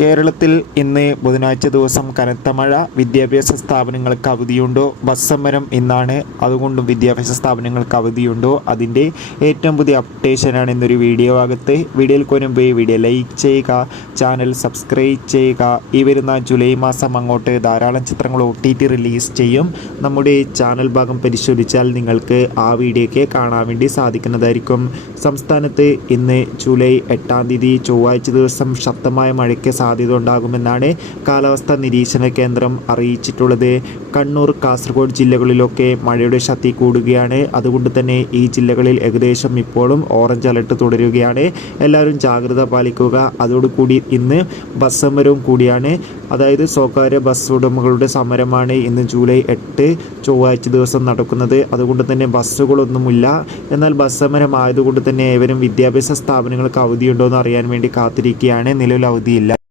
കേരളത്തിൽ ഇന്ന് ബുധനാഴ്ച ദിവസം കനത്ത മഴ വിദ്യാഭ്യാസ സ്ഥാപനങ്ങൾക്ക് അവധിയുണ്ടോ? ബസ് സമരം ഇന്നാണ്. അതുകൊണ്ടും വിദ്യാഭ്യാസ സ്ഥാപനങ്ങൾക്ക് അവധിയുണ്ടോ? അതിന്റെ ഏറ്റവും പുതിയ അപ്ഡേഷനാണ് ഇന്നൊരു വീഡിയോ ഭാഗത്ത് വീഡിയോയിൽ കൊനുമ്പ് വീഡിയോ ലൈക്ക് ചെയ്യുക ചാനൽ സബ്സ്ക്രൈബ് ചെയ്യുക. ഈ വരുന്ന ജൂലൈ മാസം അങ്ങോട്ട് ധാരാളം ചിത്രങ്ങൾ ഒ ടി ടി റിലീസ് ചെയ്യും. നമ്മുടെ ചാനൽ ഭാഗം പരിശോധിച്ചാൽ നിങ്ങൾക്ക് ആ വീഡിയോയ്ക്ക് കാണാൻ വേണ്ടി സാധിക്കുന്നതായിരിക്കും. സംസ്ഥാനത്ത് ഇന്ന് ജൂലൈ എട്ടാം തീയതി ചൊവ്വാഴ്ച ദിവസം ശക്തമായ മഴയ്ക്ക് ഉണ്ടാകുമെന്നാണ് കാലാവസ്ഥാ നിരീക്ഷണ കേന്ദ്രം അറിയിച്ചിട്ടുള്ളത്. കണ്ണൂർ കാസർഗോഡ് ജില്ലകളിലൊക്കെ മഴയുടെ ശക്തി കൂടുകയാണ്. അതുകൊണ്ട് തന്നെ ഈ ജില്ലകളിൽ ഏകദേശം ഇപ്പോഴും ഓറഞ്ച് അലർട്ട് തുടരുകയാണ്. എല്ലാവരും ജാഗ്രത പാലിക്കുക. അതോടുകൂടി ഇന്ന് ബസ് സമരവും കൂടിയാണ്. അതായത് സ്വകാര്യ ബസ് ഉടമകളുടെ സമരമാണ് ഇന്ന് ജൂലൈ എട്ട് ചൊവ്വാഴ്ച ദിവസം നടക്കുന്നത്. അതുകൊണ്ട് തന്നെ ബസ്സുകളൊന്നുമില്ല. എന്നാൽ ബസ് സമരം ആയതുകൊണ്ട് തന്നെ ഏവരും വിദ്യാഭ്യാസ സ്ഥാപനങ്ങൾക്ക് അവധിയുണ്ടോ എന്ന് അറിയാൻ വേണ്ടി കാത്തിരിക്കുകയാണ്. നിലവിൽ അവധിയില്ല.